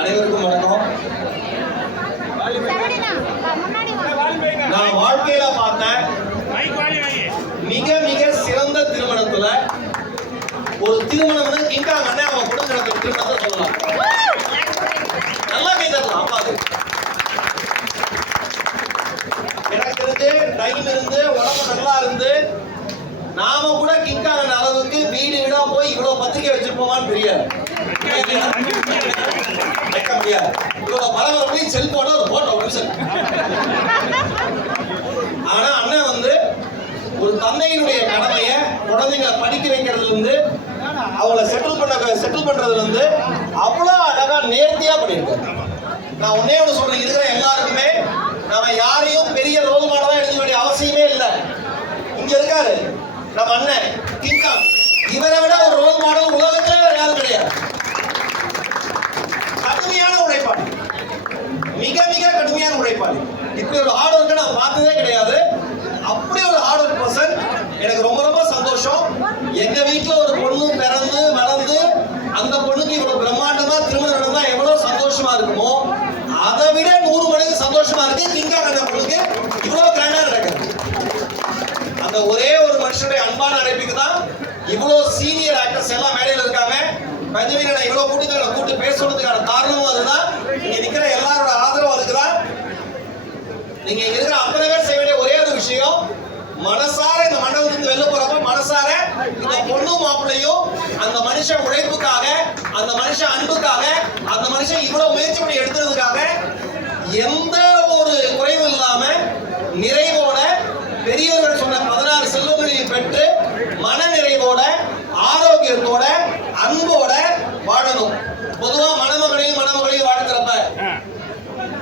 அனைவருக்கும் வணக்கம். நான் வாழ்க்கையில பார்த்தேன் மிக மிக சிறந்த திருமணத்துல ஒரு திருமணம் கிங்காங் அண்ணன் அவன் கொடுக்கிற திருமணத்தை சொல்லலாம். நல்லா கேட்கலாம். அப்பாது எனக்கு இருந்து டைம் இருந்து உடம்பு நல்லா இருந்து நாம கூட கிங்காங் அளவுக்கு வீடு வீடா போய் இவ்வளவு பத்திரிகை வச்சிருப்போமான்னு தெரியாது. வைக்க முடியாது. இவ்வளவு பரபரப்பையும் செல்போன ஒரு போட்டோ ஆனா அண்ணன் வந்து ஒரு தந்தையினுடைய கடமையை குழந்தைங்களை படிக்க வைக்கிறதுல இருந்து அவங்கள செட்டில் பண்றதுல இருந்து அவ்வளவு அழகா நேர்த்தியா பண்ணியிருக்காரு. நான் ஒன்னே ஒன்று சொல்றேன், இருக்கிற எல்லாருக்குமே நாம யாரையும் பெரிய ரோல் மாடலா எழுத வேண்டிய அவசியமே இல்லை. இங்க இருக்காரு நம்ம அண்ணன் கிங்காங், இவரை விட ஒரு ரோல் மாடல் உலகத்துல யாரும் கிடையாது. கடுமையான உழைப்பாளி, மிக மிக கடுமையான உழைப்பாளி. இப்படி ஒரு ஹார்ட் ஒர்க்கை நான் பார்த்ததே கிடையாது. அப்படி ஒரு ஹார்ட் ஒர்க் பர்சன். எனக்கு ரொம்ப ரொம்ப சந்தோஷம். எங்க வீட்டுல ஒரு பொண்ணு பிறந்து வளர்ந்து அந்த பொண்ணுக்கு இவ்வளவு பிரம்மாண்டமா திருமணம் நடந்தா எவ்வளவு சந்தோஷமா இருக்குமோ அதை விட 100 மடங்கு சந்தோஷமா இருக்கு கிங்காங் அந்த பொண்ணுக்கு இவ்வளவு கிராண்டா நடக்குது. அந்த ஒரே ஒரு மனுஷனுடைய அன்பான அழைப்புக்கு தான் இவ்வளவு சீனியர் ஆக்டர்ஸ் எல்லாம் மேடையில் இருக்காங்க. பஞ்சமீன இவ்வளவு கூட்டு பேசுறதுக்கான காரணமும் அதுதான். இங்க நிக்கிற எல்லாரோட ஆதரவும் அதுக்குதான். நீங்க இங்க இருக்கிற அத்தனை பேர் செய்ய வேண்டிய ஒரே ஒரு விஷயம், மனசார இந்த மண்டபத்துக்கு வெளில போறப்ப மனசார இந்த பொண்ணும் மாப்பிள்ளையும் அந்த மனுஷன் உழைப்புக்காக, அந்த மனுஷன் அன்புக்காக, அந்த மனுஷன் இவ்வளவு முயற்சி பண்ணி எடுத்ததுக்காக எந்த ஒரு குறைவும் இல்லாம நிறைவோட பெரியவர்கள் சொன்ன 16 செல்வங்களையும் பெற்று மன நிறைவோட ஆரோக்கியத்தோட அன்போட வாழணும். பொதுவா மணமகளையும் வாழ்த்துறப்ப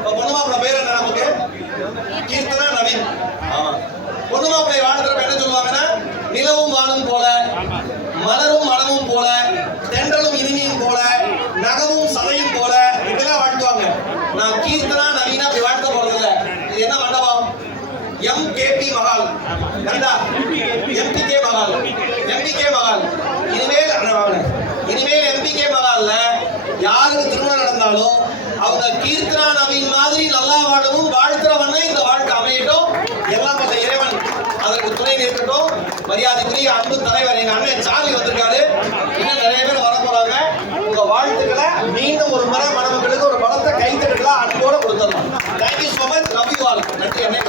பொண்ணு மாப்பிள்ளை பேர் என்ன நமக்கு? கீர்த்தனா நவீன். பொண்ணு மாப்பிள்ளை வாழ்த்துறப்ப என்ன சொல்லுவாங்கன்னா, நிலவும் வானும் போல, மலரும் மனமும் போல, தென்றலும் இனிமையும் போல, நகமும் சதையும் போல இப்படிலாம் வாழ்த்துவாங்க. நான் கீர்த்தனா நவீனா அப்படி வாழ்த்த போறதில்லை. இது என்ன மண்டபம்? MKP மகால். MPK மகால். இனிமேல் MPK மகால்ல யாருக்கு திருமணம் நடந்தாலும் அவங்க கீர்த்தனா நவீன் மாதிரி நல்லா வாழவும் வாழ்த்துறவனே இந்த வாழ்க்கை அமையட்டும். எல்லாம் அந்த இறைவன் அதற்கு துணை நிற்கட்டும். மரியாதைக்குரிய அன்பு தலைவர் எங்க அண்ணன் சார்லி வந்திருக்காரு. இன்னும் நிறைய பேர் வர போறாங்க. உங்க வாழ்த்துக்களை மீண்டும் ஒரு முறை மணமக்களுக்கு ஒரு பலத்தை கைத்தட்டலாம், அன்போட கொடுத்துடலாம். Thank you so much. Love you all. நன்றி அண்ணே.